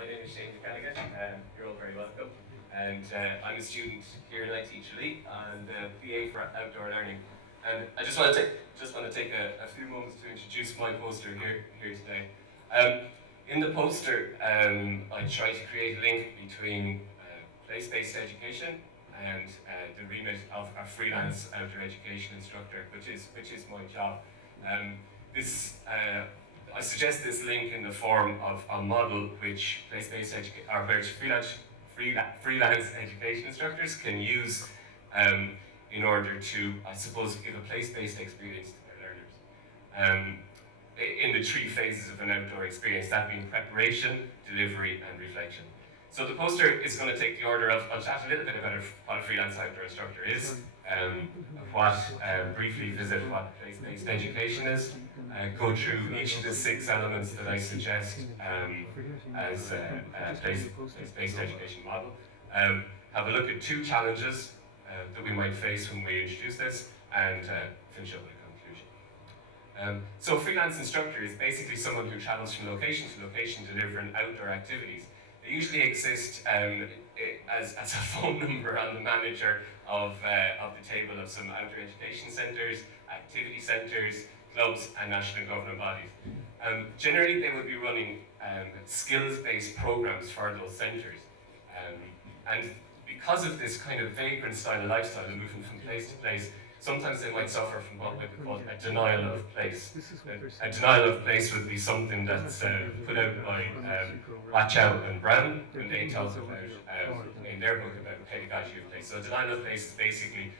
My name is Shane McCalligan, and you're all very welcome. And I'm a student here in IT Tralee and BA for Outdoor Learning. And I just want to take a few moments to introduce my poster here today. Um, in the poster, I try to create a link between place-based education and the remit of a freelance outdoor education instructor, which is my job. Um, this I suggest this link in the form of a model which freelance education instructors can use um, in order to, I suppose, give a place-based experience to their learners. In the three phases of an outdoor experience, that being preparation, delivery, and reflection. So the poster is going to take the order of, I'll chat a little bit about what a freelance outdoor instructor is, briefly visit what place-based education is, go through each of the 6 elements that I suggest as a place-based education model, have a look at 2 challenges that we might face when we introduce this, and finish up with a conclusion. So a freelance instructor is basically someone who travels from location to location delivering outdoor activities. They usually exist as a phone number on the manager of the table of some outdoor education centres, activity centres, clubs and national governing bodies. Generally they would be running skills-based programs for those centres. And because of this kind of vagrant style of lifestyle and moving from place to place, sometimes they might suffer from what we could call a denial of place. A denial of place would be something that's put out by Watchow and Brown when they talk about, in their book, about pedagogy of place. So a denial of place is basically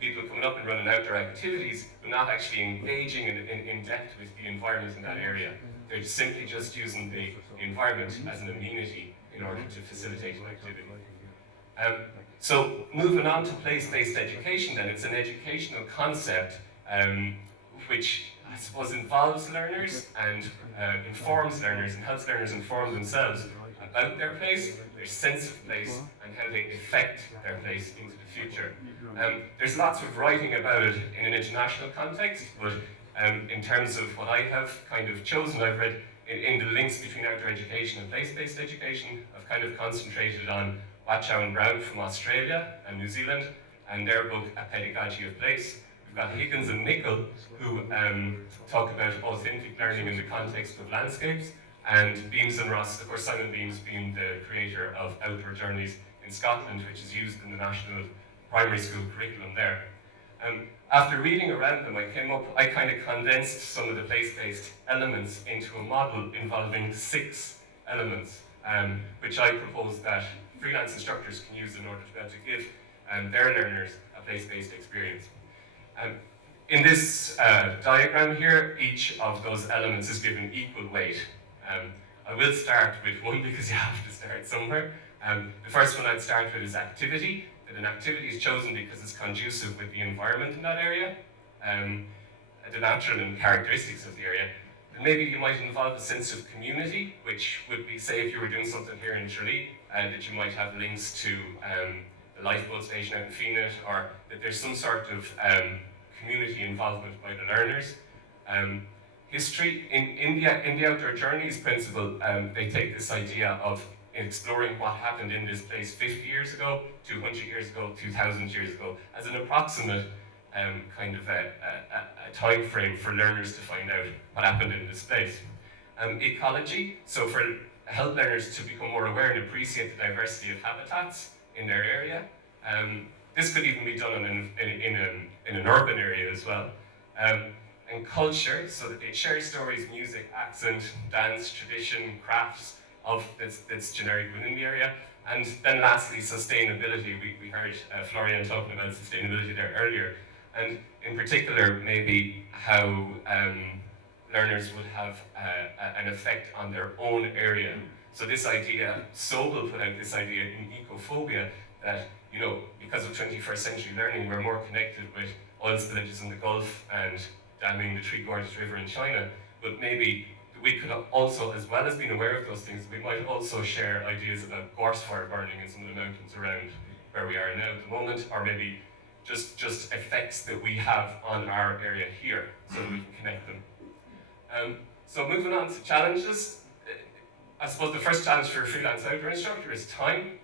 people coming up and running outdoor activities, but not actually engaging in depth with the environment in that area. They're simply just using the environment as an amenity in order to facilitate an activity. So moving on to place-based education then, it's an educational concept which I suppose involves learners and informs learners and helps learners inform themselves about their place, their sense of place, and how they affect their place into the future. There's lots of writing about it in an international context, but in terms of what I have kind of chosen, I've read in the links between outdoor education and place-based education, I've kind of concentrated on Watchow and Brown from Australia and New Zealand, and their book, A Pedagogy of Place. We've got Higgins and Nicholl, who talk about authentic learning in the context of landscapes, and Beams and Ross, of course Simon Beams being the creator of Outdoor Journeys in Scotland, which is used in the national primary school curriculum there. After reading around them, I kind of condensed some of the place-based elements into a model involving 6 elements, which I propose that freelance instructors can use in order to be able to give their learners a place-based experience. In this diagram here, each of those elements is given equal weight. I will start with one because you have to start somewhere. The first one I'd start with is activity. That an activity is chosen because it's conducive with the environment in that area, the natural and characteristics of the area. And maybe you might involve a sense of community, which would be, say, if you were doing something here in Tralee, that you might have links to the lifeboat station out in Feenit, or that there's some sort of community involvement by the learners. History, in the Outdoor Journeys principle, they take this idea of exploring what happened in this place 50 years ago, 200 years ago, 2,000 years ago, as an approximate kind of a time frame for learners to find out what happened in this place. Ecology, so for help learners to become more aware and appreciate the diversity of habitats in their area. This could even be done in an urban area as well. And culture, so that they share stories, music, accent, dance, tradition, crafts of that's generic within the area. And then lastly, sustainability. We heard Florian talking about sustainability there earlier. And in particular, maybe how learners would have an effect on their own area. So this idea, Sobel put out this idea in Ecophobia that, you know, because of 21st century learning, we're more connected with oil spillages in the Gulf and damming the Three Gorges River in China, but maybe we could also, as well as being aware of those things, we might also share ideas about gorse fire burning in some of the mountains around where we are now at the moment, or maybe just effects that we have on our area here, so that we can connect them. So moving on to challenges, I suppose the first challenge for a freelance outdoor instructor is time.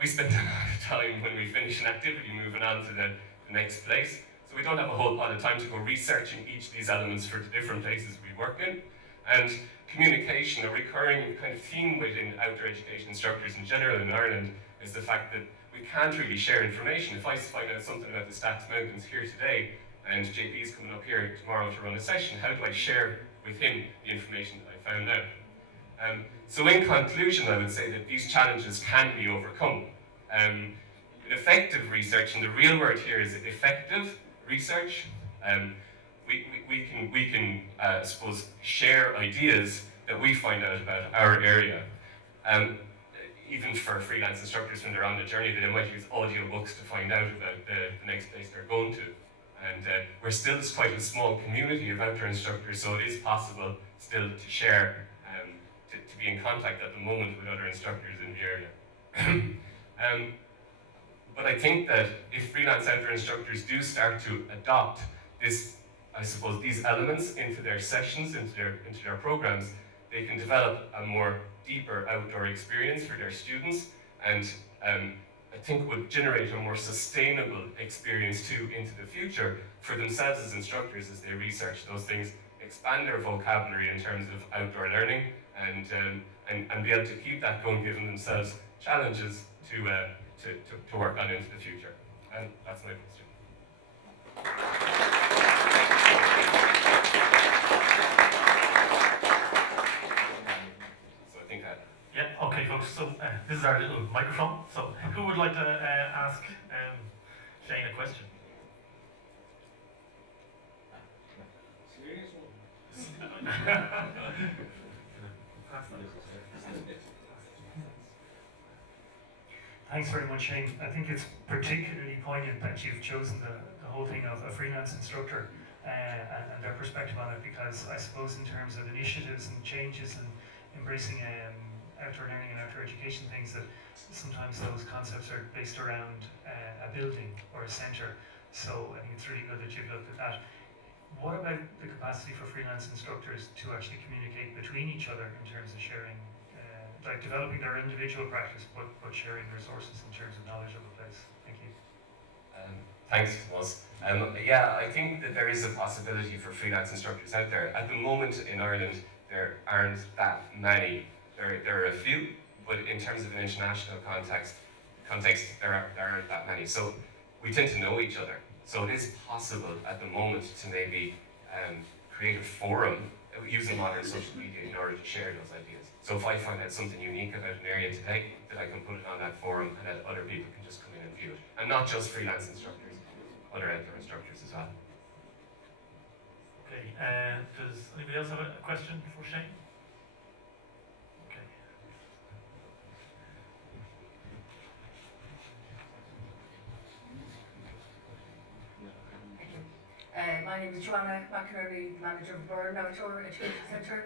We spend a lot of time when we finish an activity moving on to the next place. So we don't have a whole lot of time to go researching each of these elements for the different places we work in. And communication, a recurring kind of theme within outdoor education instructors in general in Ireland, is the fact that we can't really share information. If I find out something about the Stax Mountains here today, and JP is coming up here tomorrow to run a session, how do I share with him the information that I found out? So in conclusion, I would say that these challenges can be overcome. Effective research, and the real word here is effective research. We can I suppose, share ideas that we find out about our area. Even for freelance instructors when they're on the journey, they might use audiobooks to find out about the next place they're going to. And we're still quite a small community of outdoor instructors, so it is possible still to share, to be in contact at the moment with other instructors in the area. But I think that if freelance outdoor instructors do start to adopt this, I suppose, these elements into their sessions, into their programs, they can develop a more deeper outdoor experience for their students, and I think would generate a more sustainable experience too into the future for themselves as instructors as they research those things, expand their vocabulary in terms of outdoor learning, and be able to keep that going, giving themselves challenges to work on into the future. And that's my question. So I think that. Yeah, okay folks, so this is our little microphone. So who would like to ask Shane a question? Thanks very much, Shane. I think it's particularly poignant that you've chosen the whole thing of a freelance instructor and their perspective on it, because I suppose in terms of initiatives and changes and embracing outdoor learning and outdoor education things, that sometimes those concepts are based around a building or a centre. So I think it's really good that you've looked at that. What about the capacity for freelance instructors to actually communicate between each other in terms of sharing, like developing their individual practice, but sharing resources in terms of knowledge of a place? Thank you. Thanks, Thomas. Yeah, I think that there is a possibility for freelance instructors out there. At the moment in Ireland, there aren't that many. There are a few, but in terms of an international context, there aren't that many. So we tend to know each other. So it is possible at the moment to maybe create a forum using modern social media in order to share those ideas. So if I find out something unique about an area today, that I can put it on that forum and that other people can just come in and view it. And not just freelance instructors, other outdoor instructors as well. Okay, does anybody else have a question for Shane? Okay. My name is Joanna McInerney, manager of Burn Outdoor Education Centre.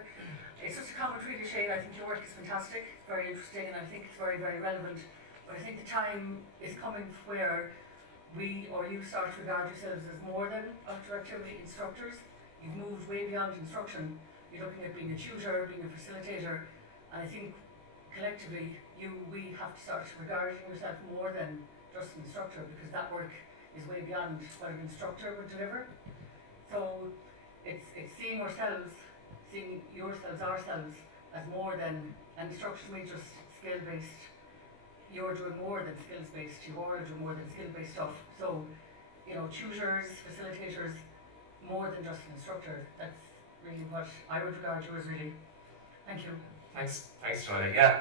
It's such a common treat, Shane. I think your work is fantastic, very interesting, and I think it's very, very relevant. But I think the time is coming where we or you start to regard yourselves as more than outdoor activity instructors. You've moved way beyond instruction. You're looking at being a tutor, being a facilitator, and I think collectively we have to start regarding yourself more than just an instructor, because that work is way beyond what an instructor would deliver. So it's seeing ourselves ourselves as more than an instruction we just skill-based. You're doing more than skills-based, you are doing more than skill-based stuff. So, tutors, facilitators, more than just an instructor. That's really what I would regard you as, really. Thank you. Thanks, Joanna. Yeah,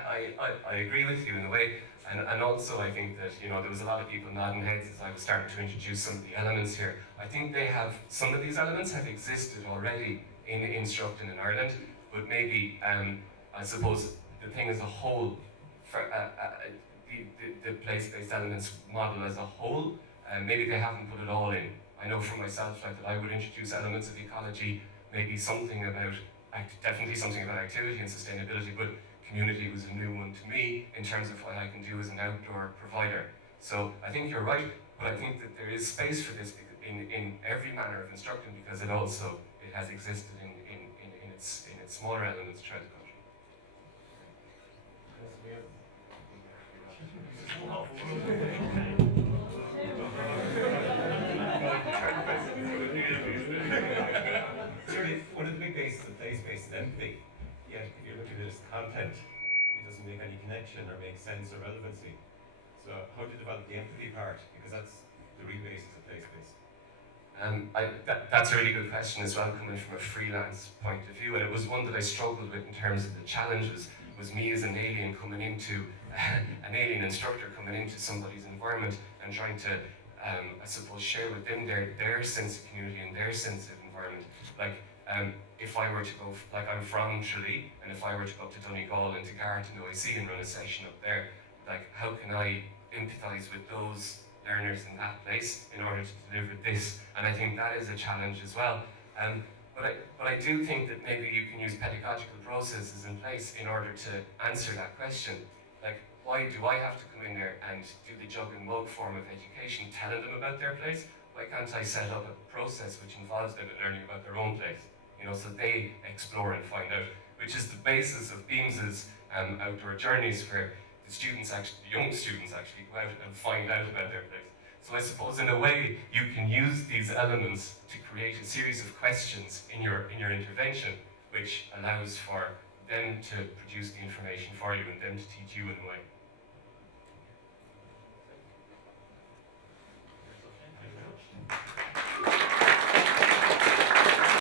I agree with you in a way. And also I think that, there was a lot of people nodding heads as I was starting to introduce some of the elements here. I think some of these elements have existed already in instructing in Ireland, but maybe, I suppose, the thing as a whole, for the place-based elements model as a whole, maybe they haven't put it all in. I know for myself that I would introduce elements of ecology, maybe definitely something about activity and sustainability, but community was a new one to me in terms of what I can do as an outdoor provider. So I think you're right, but I think that there is space for this in every manner of instructing, because it has existed in its smaller elements throughout the country. connection or make sense or relevancy. So how to develop the empathy part, because that's the real basis of place-based. That's a really good question as well, coming from a freelance point of view, and it was one that I struggled with in terms of the challenges. Was me as an alien coming into an alien instructor coming into somebody's environment and trying to, I suppose, share with them their sense of community and their sense of environment. Like, if I were to go, like I'm from Tralee, and if I were to go up to Donegal and to Garth and OIC and run a session up there, like how can I empathise with those learners in that place in order to deliver this? And I think that is a challenge as well. But I do think that maybe you can use pedagogical processes in place in order to answer that question. Like, why do I have to come in there and do the jug and mug form of education, telling them about their place? Why can't I set up a process which involves them in learning about their own place? You know, so they explore and find out, which is the basis of Beams's outdoor journeys, where the young students actually go out and find out about their place. So I suppose in a way you can use these elements to create a series of questions in your intervention, which allows for them to produce the information for you and them to teach you in a way.